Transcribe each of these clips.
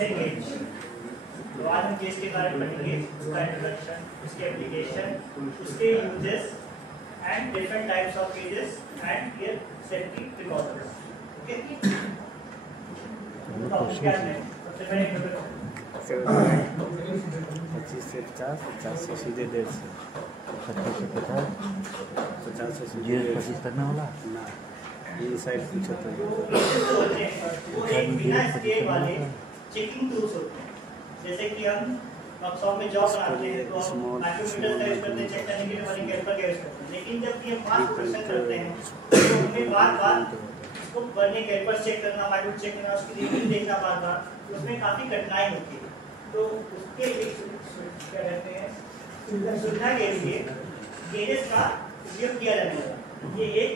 है गेज। तो आज हम गेज के बारे में पढ़ेंगे, उसका इंट्रोडक्शन, उसके एप्लीकेशन, उसके uses and different types of gauges and their safety precautions. Okay, सबसे पहले इंट्रोडक्शन 25 से 50, 50 से सीधे 150, 25 से 50, 50 से सीधे 25 तक ना होला ना, ये साइड पीछे तो वो एक बिना स्केल वाले चेकिंग टूल्स होते हैं। जैसे कि हम वर्कशॉप में जॉब बनाते हैं तो हम माइक्रोमीटर का यूज करते हैं चेक करने के लिए, हमारी कैलिपर का यूज करते हैं। लेकिन जब ये मास प्रोडक्शन करते हैं तो हमें बार-बार उसको बढ़ने कैलिपर चेक करना, माइक्रोमीटर चेक करना, उसकी रीडिंग देखना बार-बार, तो उसमें काफी कठिनाई होती है। तो उसके लिए क्या कहते हैं, सुविधा के लिए गेजेस का उपयोग किया जाने लगा। ये एक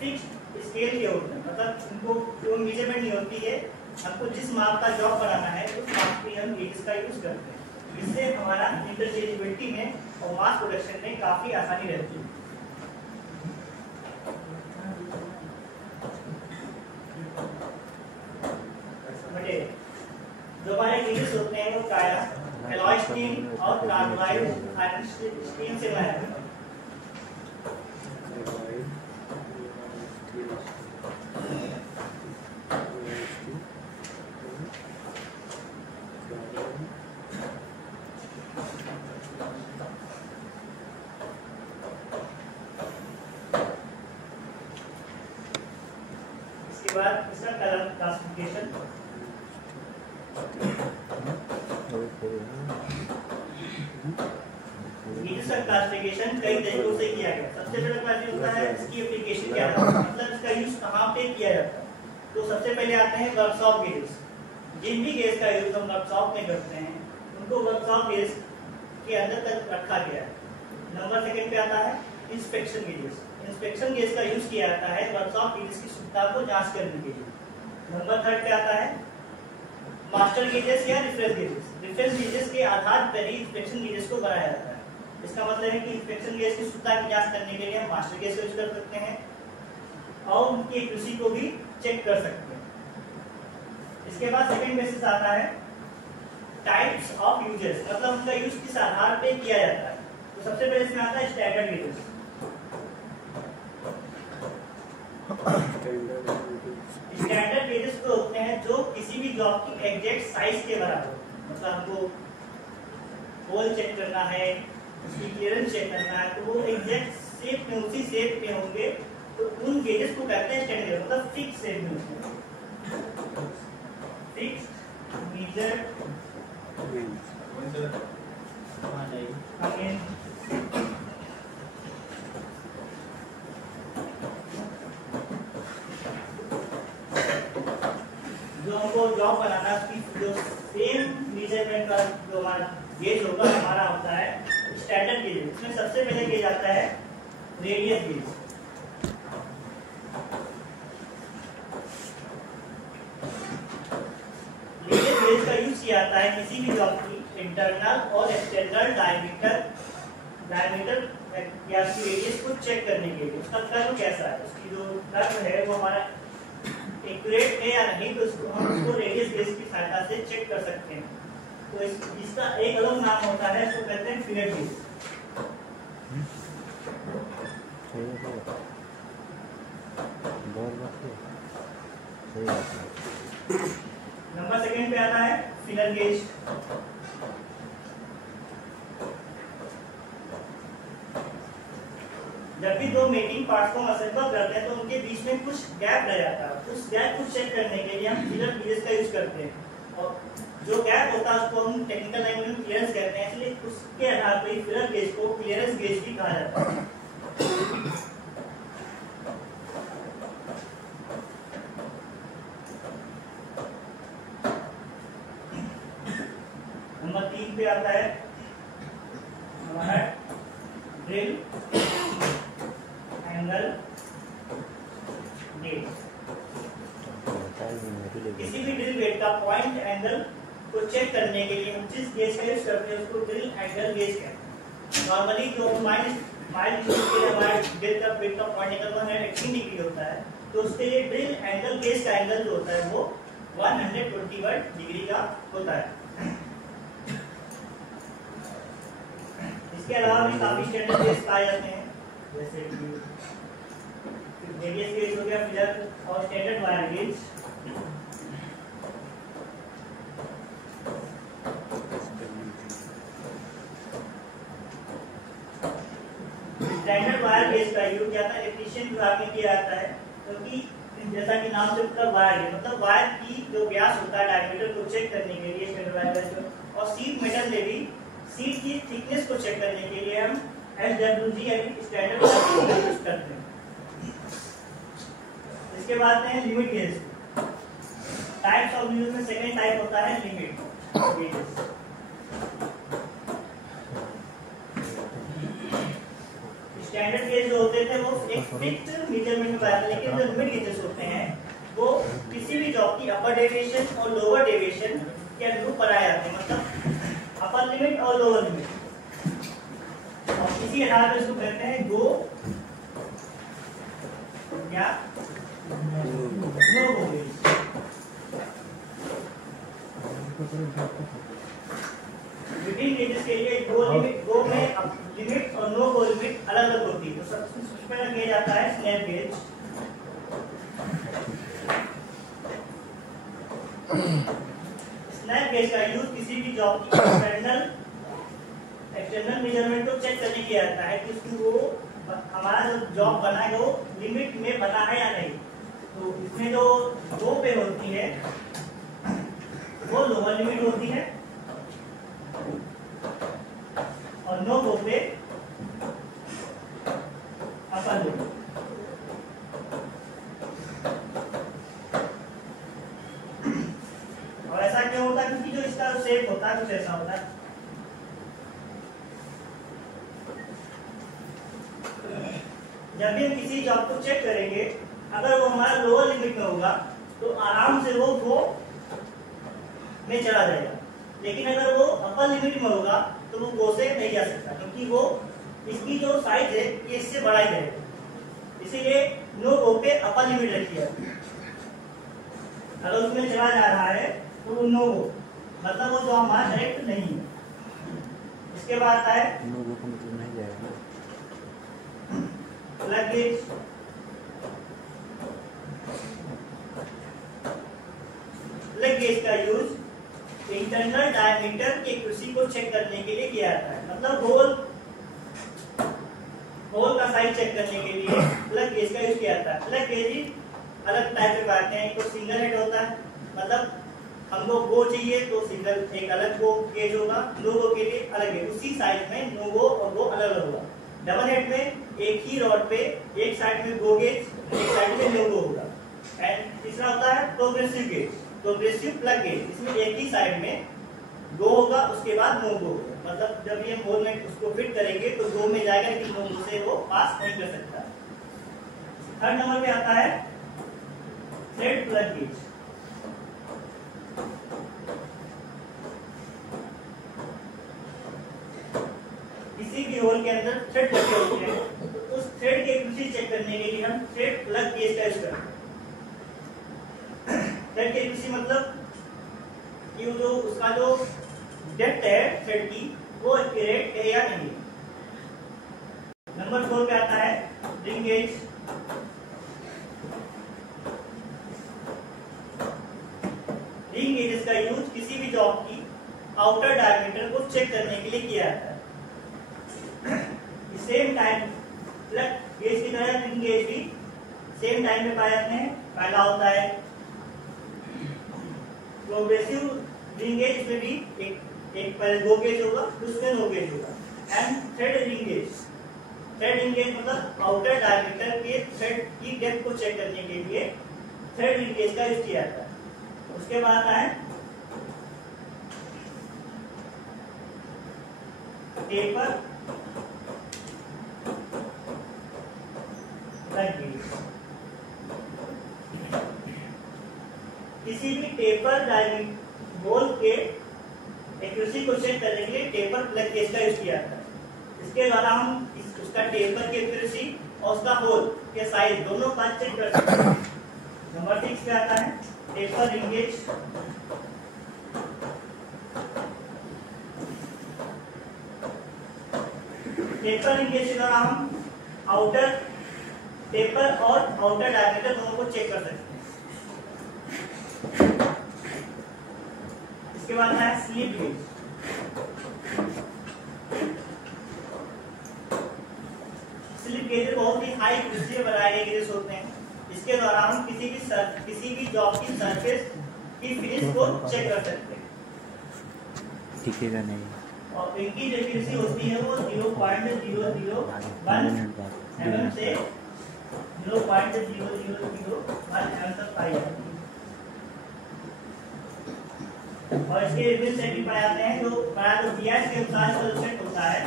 फिक्स्ड स्केल के होते हैं, मतलब उनको कोई मेजरमेंट नहीं होती है। हमको जिस माप का जॉब बनाना है उस माप की हम गेज का यूज करते हैं। इससे हमारा इंटरचेंजेबिलिटी में और मास प्रोडक्शन में काफी आसानी रहती है। जो हमारे गेजेस होते हैं वो काया, एलॉय स्टील और कार्बाइड आयरन स्टील से बनाए हैं। इसके बाद इसका कलर क्लासिफिकेशन, गेजेस का क्लासिफिकेशन कई तरीकों से किया गया। सबसे पहला क्लासिफिकेशन होता है इसकी एप्लीकेशन क्या है, मतलब इसका यूज कहाँ पे किया जाता है। तो सबसे पहले आते हैं वर्कशॉप गेजेस। जिन भी गेज का यूज हम वर्कशॉप में करते हैं उनको वर्कशॉप गेज के अंदर तक रखा गया है। नंबर सेकंड पे आता है इंस्पेक्शन गेजेस। इंस्पेक्शन गेज का यूज किया जाता है वर्कशॉप गेजेस की शुद्धता को जांच करने के लिए। नंबर थर्ड पे आता है मास्टर गेजेस या रेफरेंस गेजेस। रेफरेंस गेजेस के आधार पर ही इंस्पेक्शन गेजेस को बनाया जाता है। इसका मतलब है कि इंस्पेक्शन गेज की शुद्धता की जांच करने के लिए हम मास्टर गेज का यूज कर सकते हैं और उनकी एक्यूरेसी को भी चेक कर सकते हैं। इसके बाद सेकंड बेसिस आता है टाइप्स ऑफ यूजेस, मतलब उनका यूज किस आधार पे किया जाता है। तो सबसे पहले इसमें आता है स्टैंडर्ड गेजेस। स्टैंडर्ड गेजेस तो होते हैं जो किसी भी जॉब की एग्जैक्ट साइज के बराबर, मतलब हमको होल चेक करना है, उसकी क्लियरेंस चेक करना है, तो वो एग्जैक्ट शेप में उसी शेप में होंगे, तो उन गेजेस को कहते हैं स्टैंडर्ड गेज, मतलब फिक्स शेप में होते हैं। फिक्स्ड मेजर जो हमको जॉब बनाना है उसकी जो सेम मेजरमेंट का जो हमारा गेज होगा हमारा होता है स्टैंडर्ड गेज। इसमें सबसे पहले गेज आता है रेडियस गेज। रेडियस गेज का यूज किया जाता है किसी भी जॉब की इंटरनल और एक्सटर्नल डायमीटर या उसकी रेडियस को चेक करने के लिए। उसका कर्व कैसा है, उसकी जो कर्व है वो हमारा एक्यूरेट है या नहीं, तो उसको हम उसको रेडियस गेज की सहायता से चेक कर सकते हैं। तो इसका एक अलग नाम होता है, इसको कहते हैं फिलेट गेज। नंबर सेकंड पे आता है फिलर गेज। जब भी दो मेटिंग पार्ट्स को असेंबल करते हैं तो उनके बीच में कुछ गैप रह जाता है। उस गैप को चेक करने के लिए हम फिलर गेज का यूज करते हैं और जो गैप होता है उसको हम टेक्निकल लैंग्वेज में क्लियरेंस कहते हैं। इसलिए उसके आधार पर फिलर गेज को क्लियरेंस गेज भी कहा जाता है। नंबर 3 पे आता है हमारा ड्रिल एंगल गेज। किसी भी ड्रिल बेड का पॉइंट एंगल को चेक करने के लिए हम जिस गेज का यूज करते हैं उसको ड्रिल एंगल गेज कहते हैं। नॉर्मली जो माइल के हमारे ड्रिल का बेड का पॉइंट एंगल 118 डिग्री होता है, तो उसके लिए ड्रिल एंगल गेज का एंगल जो होता है वो 121 डिग्री का होता है। इसके अलावा भी काफी स्टैंडर्ड गेज पाए जाते हैं, जैसे कि रेडियस गेज हो गया, फिलर और standard wire gauge. Standard wire gauge का यूज ज्यादा इलेक्ट्रिशियन विभाग में किया जाता है, क्योंकि जैसा कि नाम से मतलब वायर गेज मतलब वायर की जो व्यास होता है डायमीटर को चेक करने के लिए स्टैंडर्ड वायर गेज, और शीट मेटल में भी शीट की थिकनेस को चेक करने के लिए हम SWG यानी स्टैंडर्ड वायर गेज का यूज करते हैं। इसके बाद है limit gauge. Types of use में सेकंड टाइप होता है लिमिट गेज। स्टैंडर्ड गेज जो होते थे वो एक फिक्स्ड मेजरमेंट में पाया, लेकिन जो लिमिट गेजेस होते हैं वो किसी भी जॉब की अपर डेविएशन और लोअर डेविएशन के अनुरूप बनाए जाते हैं, मतलब अपर लिमिट और लोअर लिमिट, और इसी आधार पर इसको कहते हैं गो या नो गो गेज। विभिन्न गेजेस के लिए गो में लिमिट और नो गो लिमिट अलग अलग होती है। तो सबसे पहला गेज आता है स्नैप गेज। स्नैप गेज का यूज किसी भी जॉब की एक्सटर्नल मेजरमेंट को चेक करने के लिए आता है कि उसको वो हमारा जो जॉब बना है वो लिमिट में बना है या नहीं। तो इसमें जो गो पे होती है वो लोअर लिमिट होती है और नो गो पे अपर लिमिट। और ऐसा क्यों होता है? क्योंकि जो इसका शेप होता है कुछ ऐसा होता है। जब भी हम किसी जॉब को चेक करेंगे, अगर वो हमारा लोअर लिमिट में होगा तो आराम से वो गो में चला जाएगा, लेकिन अगर वो अपर लिमिट में होगा तो वो गो से नहीं जा सकता, क्योंकि वो इसकी जो साइज है ये इससे बड़ा ही रहेगा। इसीलिए नो गो पे अपर लिमिट रखी है। अगर उसमें चला जा रहा है तो वो नो गो, मतलब वो जो हमारा डायरेक्ट नहीं है। इसके बाद आता है नो गो का मतलब नहीं जाएगा। Plug gauge. प्लग गेज का यूज इंटरनल डायमीटर की एक्यूरेसी को चेक करने के लिए किया जाता है, मतलब होल का साइज चेक करने के लिए प्लग गेज का यूज किया जाता है। प्लग गेज अलग टाइप के आते हैं। एक तो सिंगल हेड होता है, मतलब हमको गो चाहिए तो सिंगल एक अलग गो गेज होगा, नो गो के लिए अलग है, उसी साइज में नो गो और गो अलग अलग होगा। डबल हेड में एक ही रॉड पे एक साइड में गो गेज, एक साइड में नो गो होगा। एंड तीसरा होता है progressive gauge, progressive plug gauge. इसमें एक ही साइड में गो होगा, उसके बाद नो गो होगा, मतलब जब ये होल में उसको फिट करेंगे तो गो में जाएगा, लेकिन नो गो से वो पास नहीं कर सकता। थर्ड नंबर पे आता है थ्रेड प्लग गेज। किसी भी होल के अंदर थ्रेड लगे होते हैं, तो उस थ्रेड की एक्यूरेसी चेक करने के लिए हम थ्रेड प्लग गेज का यूज करते हैं। थ्रेड की एक्यूरेसी मतलब कि जो उसका जो डेप्थ है थ्रेड की वो एक्यूरेट है या नहीं। नंबर 4 पे आता है रिंग गेज। रिंग गेजेस का यूज किसी भी जॉब की आउटर डायमीटर को चेक करने के लिए किया जाता है। सेम टाइम प्लग गेज की तरह रिंग गेज भी सेम टाइम में पाए जाते हैं। पहला होता है प्रोग्रेसिव रिंग गेज, इसमें भी एक पहले गो गेज होगा, दूसरे नो गेज होगा। And thread ring gauge. Thread ring gauge मतलब आउटर डायमीटर के थ्रेड की डेप्थ को चेक करने के लिए थ्रेड रिंग गेज का यूज किया जाता है। उसके बाद आता है टेपर प्लग गेज। किसी भी टेपर होल के एक्यूरेसी को चेक करने के लिए टेपर प्लग गेज का यूज किया जाता है। इसके द्वारा हम उसका टेपर की एक्यूरेसी और उसका होल के साइज दोनों का चेक कर सकते हैं। नंबर 6 पे आता है टेपर रिंगेज, टेपर रिंगेज के दौरान हम आउटर टेपर और आउटर डायमीटर दोनों को चेक कर सकते हैं। इसके बाद है स्लिप गेज। स्लिप गेज बहुत ही हाई फ्रीक्वेंसी में बनाए गए गेजेस होते हैं। इसके दौरान हम किसी भी जॉब की सरफेस की फिनिश को चेक कर सकते हैं। टिकेगा नहीं। और इनकी जो एक्यूरेसी होती है वो 0.001 mm से 0.0001 mm तक पाई जाती है। और इसके विभिन्न सेटिंग पाए जाते हैं जो BIS के अनुसार जो सेट होता है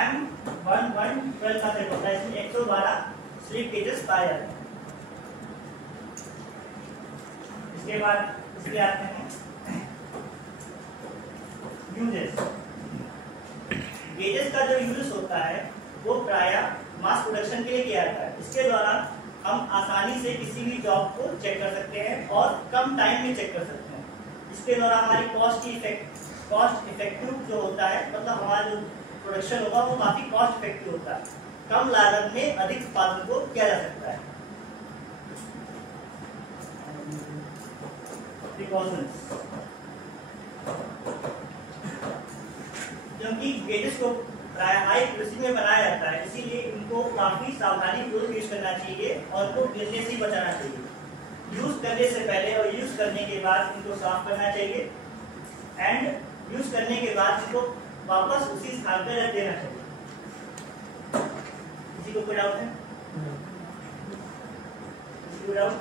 M1112 का सेट होता है। इसमें 112 स्लिप गेजेस पाए जाते हैं। इसके बाद इसके आते हैं यूजेस। गेजेस का जो यूज होता है वो प्रायः मास प्रोडक्शन के लिए किया जाता है। इसके द्वारा हम आसानी से किसी भी जॉब को चेक कर सकते हैं और कम टाइम में चेक कर सकते हैं। इसके द्वारा हमारी कॉस्ट इफेक्टिव जो होता है, मतलब हमारा जो प्रोडक्शन होगा वो काफी कॉस्ट इफेक्टिव होता है। कम लागत में अधिक उत्पादन को किया जा सकता है। प्रिकॉशंस, क्योंकि गेजेस को प्राय हाई फ्रीक्वेंसी में बनाया जाता है, इसीलिए इनको काफी सावधानी पूर्वक यूज करना चाहिए और इनको गिरने से बचाना चाहिए। यूज करने से पहले और यूज करने के बाद इनको साफ करना चाहिए एंड यूज करने के बाद इनको वापस उसी स्थान पर रख देना चाहिए। किसी को कोई डाउट है? किसी को डाउट?